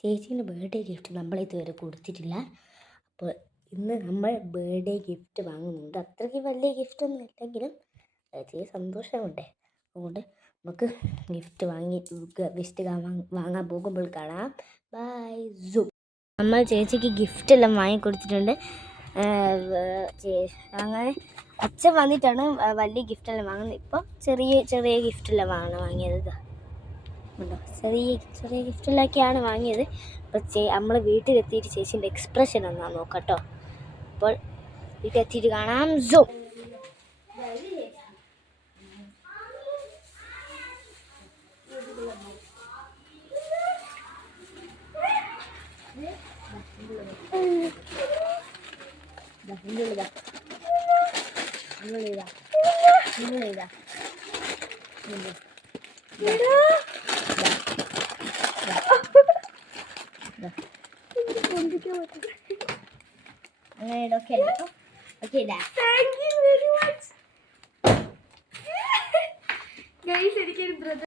ചേച്ചീന്റെ birthday gift നമ്മൾ ഇതുവരെ കൊടുത്തിട്ടില്ല. അപ്പോൾ ഇന്ന് നമ്മൾ ബർത്ത്ഡേ ഗിഫ്റ്റ് വാങ്ങുന്നുണ്ട്. അത്രയ്ക്ക് വലിയ ഗിഫ്റ്റൊന്നും ഇല്ലെങ്കിലും ചേച്ചി സന്തോഷമുണ്ട്. അതുകൊണ്ട് നമുക്ക് ഗിഫ്റ്റ് വാങ്ങി ഗിഫ്റ്റ് വാങ്ങാൻ പോകുമ്പോൾ കാണാം. ബൈ സു നമ്മൾ ചേച്ചിക്ക് ഗിഫ്റ്റ് എല്ലാം വാങ്ങി കൊടുത്തിട്ടുണ്ട്. അങ്ങനെ അച്ഛൻ വന്നിട്ടാണ് വലിയ ഗിഫ്റ്റ് എല്ലാം വാങ്ങുന്നത്. ഇപ്പം ചെറിയ ചെറിയ ഗിഫ്റ്റ് എല്ലാം വാങ്ങണം വാങ്ങിയത്. ഉണ്ടോ? ചെറിയ ചെറിയ ഗിഫ്റ്റിലൊക്കെയാണ് വാങ്ങിയത്. അപ്പോൾ ചേ നമ്മൾ വീട്ടിലെത്തിയിട്ട് ചേച്ചീന്റെ എക്സ്പ്രഷൻ എന്നാ നോക്കട്ടോ. അപ്പോൾ വീട്ടിലെത്തിയിട്ട് കാണാം. സോ നിങ്ങളിതാ നിങ്ങളിതാ നിങ്ങളിതാ അങ്ങനെ ഇതൊക്കെ അല്ലേ ഓക്കെ ഇതാ thank you very much guys എനിക്കൊരു ബ്രദർ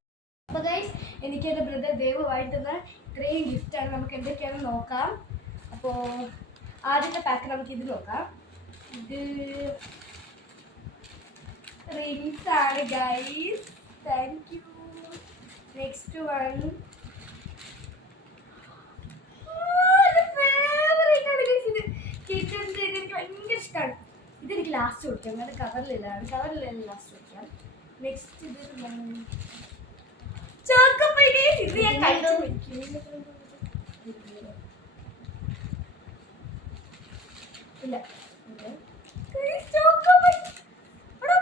അപ്പോൾ ഗൈസ് എനിക്ക് എന്റെ ബ്രദർ ദേവ് വായിട്ടുന്ന ഇത്രയും ഗിഫ്റ്റാണ് നമുക്ക് എന്തൊക്കെയാണെന്ന് നോക്കാം. അപ്പോൾ ആദ്യത്തെ പാക്ക് നമുക്ക് ഇത് നോക്കാം. ഇത് റിങ്സ് ആണ് guys thank you next one കിച്ചണിന്റെ ഇത് എനിക്ക് ഭയങ്കര ഇഷ്ടമാണ് കൊടുക്കാം അത് കവറിലില്ലാണ് കവറിലല്ല ലാസ്റ്റ് കൊടുക്കാം നെക്സ്റ്റ് ഇത് ചോക്കപ്പൈ ഇത് ഞാൻ കഴിച്ചു ഇല്ല.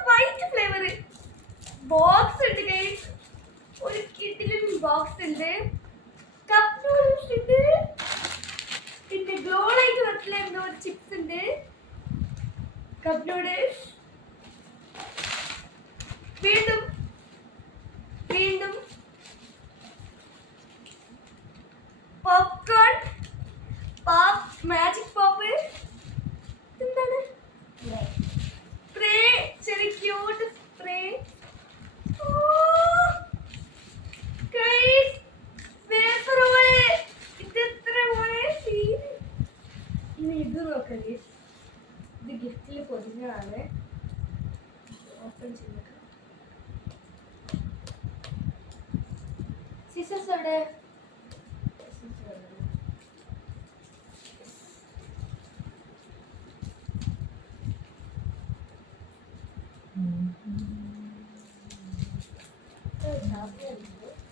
വൈറ്റ് ഫ്ലേവർ ബോക്സ് ഉണ്ട് ഗൈസ് ഒരു കിഡിലും ബോക്സ് ഉണ്ട്. കപ്പ് നൂഡിൽസ് ഉണ്ട്. പിന്നെ ഗ്ലോ ലൈറ്റ് വരത്തില്ല എന്തോ ചിപ്സ് ഉണ്ട്. കപ്പ് നൂഡിൽസ് വീണ്ടും വീണ്ടും. പോപ്കോൺ പോപ്പ് മാജിക് പോപ്പ് എന്താണ് സ്പ്രേ ചെറിയ ക്യൂട്ട് സ്പ്രേ ഇത് നോക്കാം ഗിഫ്റ്റിൽ പൊതിഞ്ഞതാണ്. ഓപ്പൺ ചെയ്തേക്കാം സിസസ് എവിടെ?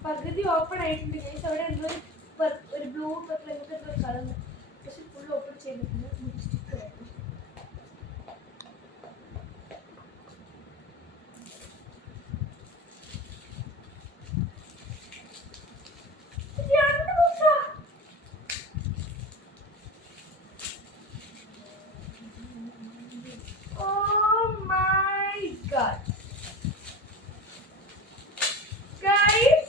പകുതി ഓപ്പൺ ആയിട്ടുണ്ട്. ഗൈസ് അവിടെ എന്തോ ഒരു ബ്ലൂ പർപ്പിൾ എന്തോ ഒരു കളർ പക്ഷെ ഫുൾ ഓപ്പൺ ചെയ്തിട്ടുണ്ട് god. Guys,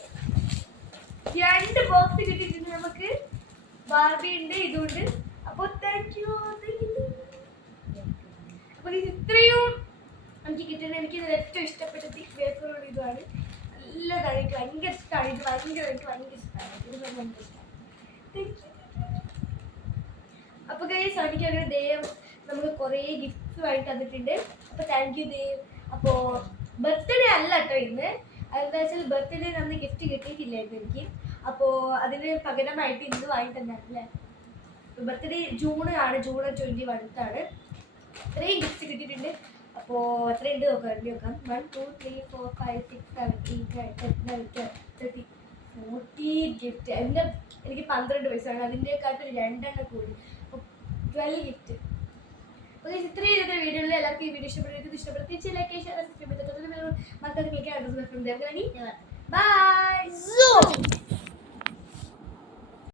രണ്ട് ബോക്സ് കിട്ടിയിട്ടുണ്ട് നമുക്ക് ബാർബി ഉണ്ട് ഇതുണ്ട് അപ്പൊ താങ്ക് യു അപ്പൊ ഇത്രയും എനിക്ക് കിട്ടുന്ന എനിക്ക് ഏറ്റവും ഇഷ്ടപ്പെട്ട വേപ്പറോട് ഇതാണ് നല്ലതാണ് എനിക്ക് ഭയങ്കര ഇഷ്ടമാണ് ഇത് ഭയങ്കര എനിക്ക് ഭയങ്കര ഇഷ്ടമാണ് ഇത് ഭയങ്കര ഇഷ്ടമാണ് അപ്പൊ ഗൈസ് എനിക്ക് ഒരു ദേവ് നമുക്ക് കുറേ ഗിഫ്റ്റ് ആയിട്ട് തന്നിട്ടുണ്ട് അപ്പൊ താങ്ക് യു ദേവ് അപ്പോ ബർത്ത്ഡേ അല്ല കേട്ടോ ഇന്ന്. അതെന്താ വെച്ചാൽ ബർത്ത്ഡേ അന്ന് ഗിഫ്റ്റ് കിട്ടിയിട്ടില്ലായിരുന്നു എനിക്ക്. അപ്പോ അതിന് പകരമായിട്ട് ഇന്ന് വാങ്ങി അല്ലേ ബർത്ത്ഡേ ജൂൺ ആണ് ജൂൺ ട്വന്റി വൺത്താണ് ഇത്രയും ഗിഫ്റ്റ് കിട്ടിയിട്ടുണ്ട്. അപ്പോൾ ഉണ്ട് നോക്കാം എണ്ണി നോക്കാം. One two three four five six seven eight nine thirty forty gift എന്റെ എനിക്ക് പന്ത്രണ്ട് വയസ്സാണ്. അതിന്റെക്കാട്ടും രണ്ടെണ്ണം കൂടി. ട്വൽവ് ഗിഫ്റ്റ് അപ്പോൾ ഇത്രയും വീഡിയോയിൽ എല്ലാവർക്കും ഈ വീഡിയോ ഇഷ്ടപ്പെട്ടു ഇഷ്ടപ്പെടുത്തി ലൈക്ക് ഷെയർ സബ്സ്ക്രൈബ് ചെയ്തിട്ട് മക്കൾ കേൾക്കാൻ ബൈ